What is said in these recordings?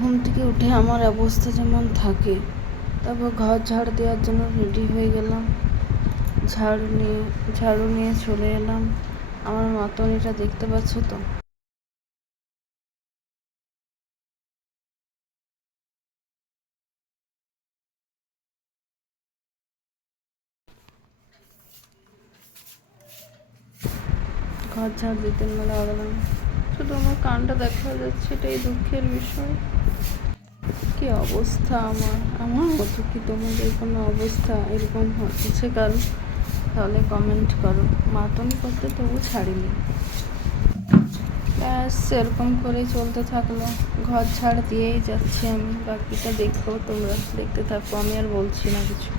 ঘুম থেকে উঠে আমার অবস্থা যেমন থাকে, তারপর ঘর ঝাড় দেওয়ার জন্য রেডি হয়ে গেলাম। ঝাড়ু নিয়ে চলে এলাম। আমার মাতনিটা দেখতে পাচ্ছ তো? ঘর ঝাড় দিতে লাগলাম। শুধু আমার কানটা দেখা যাচ্ছে, এটাই দুঃখের বিষয়। কি অবস্থা আমার মতো কি তোমাদের কোনো অবস্থা এরকম হচ্ছে কারো? তাহলে কমেন্ট করো। মাতনি করতে তবু ছাড়িনি। ব্যাস এরকম করেই চলতে থাকলো। ঘর ঝাড় দিয়েই যাচ্ছি আমি। বাকিটা দেখো, তোমরা দেখতে থাকো, আমি আর বলছি না কিছু।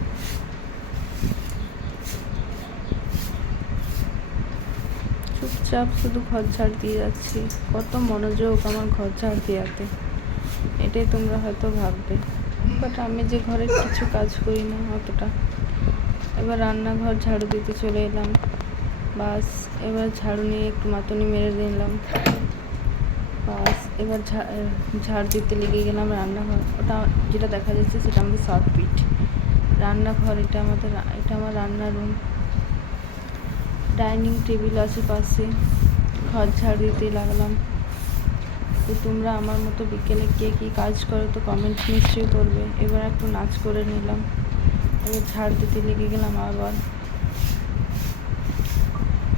চুপচাপ শুধু ঘর ঝাড় দিয়ে যাচ্ছি। কত মনোযোগ আমার ঘর ঝাড় দেওয়াতে, এটাই তোমরা হয়তো ভাববে। বাট আমি যে ঘরের কিছু কাজ করি না অতটা। এবার রান্নাঘর ঝাড়ু দিতে চলে এলাম। বাস এবার ঝাড়ু নিয়ে একটু মাতনি মেরে দিলাম। বাস এবার ঝাড় দিতে লেগে গেলাম রান্নাঘর। ওটা যেটা দেখা যাচ্ছে সেটা আমাদের সাউথ পিট রান্নাঘর। এটা আমার রান্নার রুম। ডাইনিং টেবিল আছে পাশে। ঘর ঝাড় দিতে লাগলাম। তো তোমরা আমার মতো বিকেলে কে কী কাজ করো তো কমেন্ট নিশ্চয়ই করবে। এবার একটু নাচ করে নিলাম। এবার ঝাড় দিতে লেগে গেলাম আবার।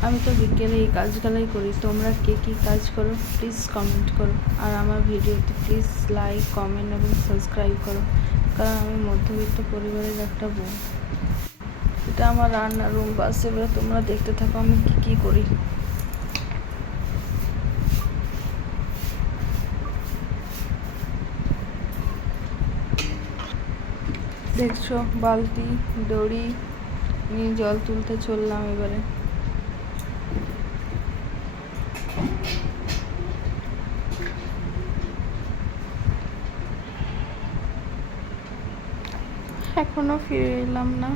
আমি তো বিকেলে এই কাজগুলোই করি। তোমরা কে কী কাজ করো প্লিজ কমেন্ট করো। আর আমার ভিডিওতে প্লিজ লাইক, কমেন্ট এবং সাবস্ক্রাইব করো, কারণ আমি মধ্যবিত্ত পরিবারের একটা বউ। এটা আমার রান্নার রুম। বাস এবার তোমরা দেখতে থাকো আমি কী করি। দেখছো বালতি দড়ি নিয়ে জল তুলতে চললাম এবারে। এখনো ফিরে এলাম না।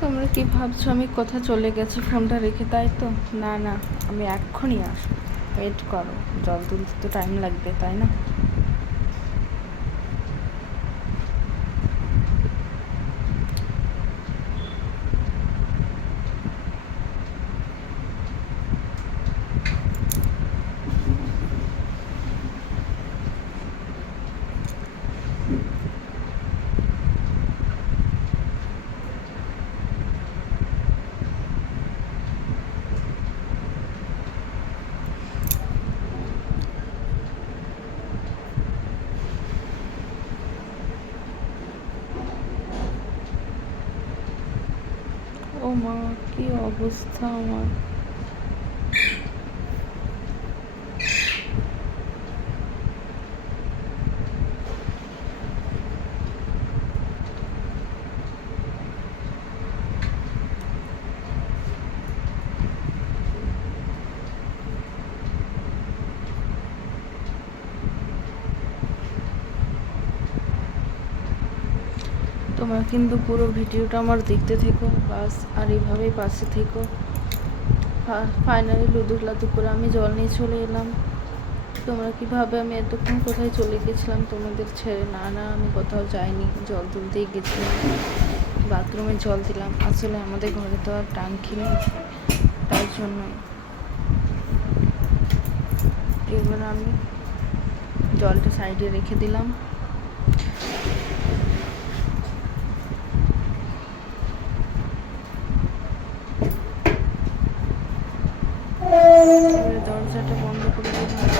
তোমরা কি ভাবছো আমি কোথায় চলে গেছি ফোনটা রেখে? তাই তো না, আমি এক্ষুনি আসবো। ওয়েট করো, জল তুলতে তো টাইম লাগবে, তাই না? ও মা, কি অবস্থা আমার। তোমরা কিন্তু পুরো ভিডিওটা আমার দেখতে থেকো বাস, আর এইভাবেই পাশে থেকো। ফাইনালি লুদু করে আমি জল নিয়ে চলে এলাম। তোমরা কীভাবে আমি এতক্ষণ কোথায় চলে গেছিলাম তোমাদের ছেড়ে? না, আমি কোথাও যাইনি, জল তুলতেই গেছিলাম। বাথরুমে জল দিলাম। আসলে আমাদের ঘরে তো আর ট্যাঙ্কি নেই, তাই জন্য এবার আমি জলটা সাইডে রেখে দিলাম। দরজাটা বন্ধ করে দিলাম।